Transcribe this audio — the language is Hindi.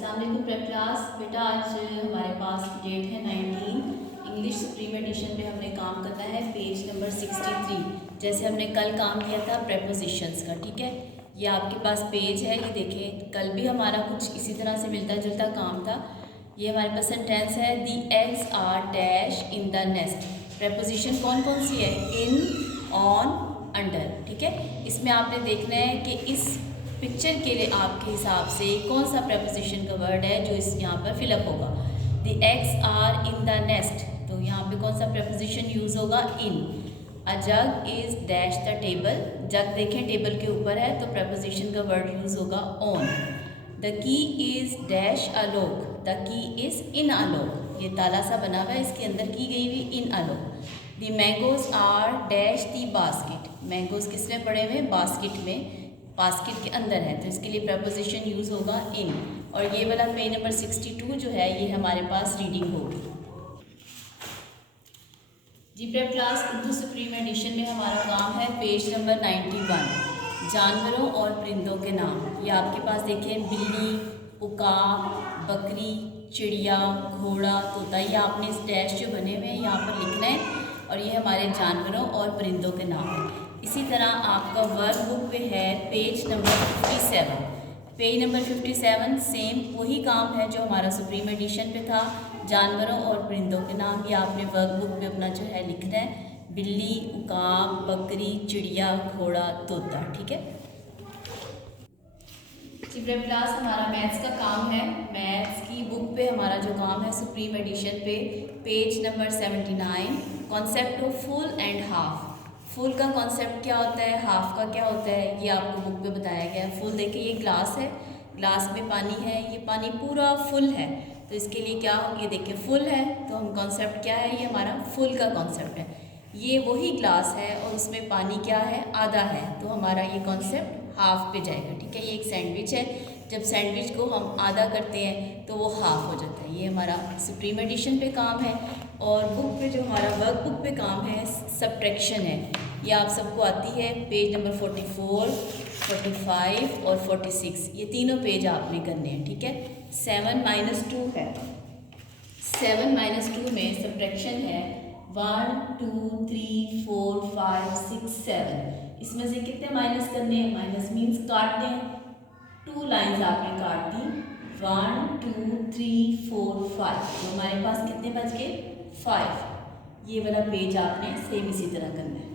अस्सलाम वालेकुम प्रेप क्लास। बेटा आज हमारे पास डेट है 19 इंग्लिश सुप्रीम एडिशन पे हमने काम करना है पेज नंबर 63। जैसे हमने कल काम किया था प्रेपोजिशंस का, ठीक है। ये आपके पास पेज है, ये देखें। कल भी हमारा कुछ इसी तरह से मिलता जुलता काम था। ये हमारे पास सेंटेंस है the eggs are dash in the nest. Preposition कौन कौन सी है? इन, ऑन, अंडर, ठीक है। इसमें आपने देखना है कि इस पिक्चर के लिए आपके हिसाब से कौन सा प्रेपोजिशन का वर्ड है जो इस यहाँ पर फिलअप होगा। The eggs are in the nest, तो यहाँ पे कौन सा प्रेपोजिशन यूज़ होगा? In. A jug is dash the table, jug देखें टेबल के ऊपर है तो प्रेपोजिशन का वर्ड यूज़ होगा on. The key is dash a lock, the key is in a lock, ये ताला सा बना हुआ है, इसके अंदर की गई हुई in a lock. The mangoes are dash the basket, mangoes किस में पड़े हुए? बास्केट में, बास्केट के अंदर है, तो इसके लिए प्रपोजिशन यूज़ होगा इन। और ये वाला पेज नंबर 62 जो है ये हमारे पास रीडिंग होगी। G prep class Urdu supreme edition में हमारा काम है पेज नंबर 91, जानवरों और परिंदों के नाम। ये आपके पास देखें, बिल्ली, उकाब, बकरी, चिड़िया, घोड़ा, तोता, ये आपने इस डैश जो बने हुए हैं यहाँ पर लिखना है। और ये हमारे जानवरों और परिंदों के नाम हैं। इसी तरह आपका वर्क बुक पे है page number 57। Page number 57 same वही काम है जो हमारा सुप्रीम एडिशन पे था, जानवरों और परिंदों के नाम। ये आपने वर्क बुक पे अपना जो है लिखना है, बिल्ली, उकाब, बकरी, चिड़िया, घोड़ा, तोता, ठीक है। चिल्ड्रन क्लास हमारा मैथ्स का काम है। मैथ्स की बुक पे हमारा जो काम है सुप्रीम एडिशन पे page number 79, concept of full and half. Full का कॉन्सेप्ट क्या होता है, हाफ का क्या होता है, ये आपको बुक पे बताया गया है। फुल देखिए, ये ग्लास है, ग्लास में पानी है, ये पानी पूरा फुल है, तो इसके लिए क्या हो, ये देखिए फुल है, तो हम कॉन्सेप्ट क्या है, ये हमारा फुल का कॉन्सेप्ट है। ये वही ग्लास है और उसमें पानी क्या है, आधा है, तो हमारा ये कॉन्सेप्ट हाफ पे जाएगा, ठीक है। ये एक सैंडविच है, जब सैंडविच को हम आधा करते हैं तो वो हाफ हो जाता है। ये हमारा सुप्रीम एडिशन पे काम है। और बुक पे जो हमारा वर्क बुक पे काम है सब्ट्रैक्शन है, ये आप सबको आती है। पेज नंबर 44, 45 और 46, ये तीनों पेज आपने करने हैं, ठीक है। 7 - 2 है, 7 - 2 में सब्ट्रैक्शन है 1 2 3 4 5 6 7। इसमें से कितने माइनस करने हैं? माइनस मीन्स काट दें, 2 लाइन्स आपने काट दी, 1 2 3 4 5, तो हमारे पास कितने बच गए? 5। ये वाला पेज आपने सेम इसी तरह करना है।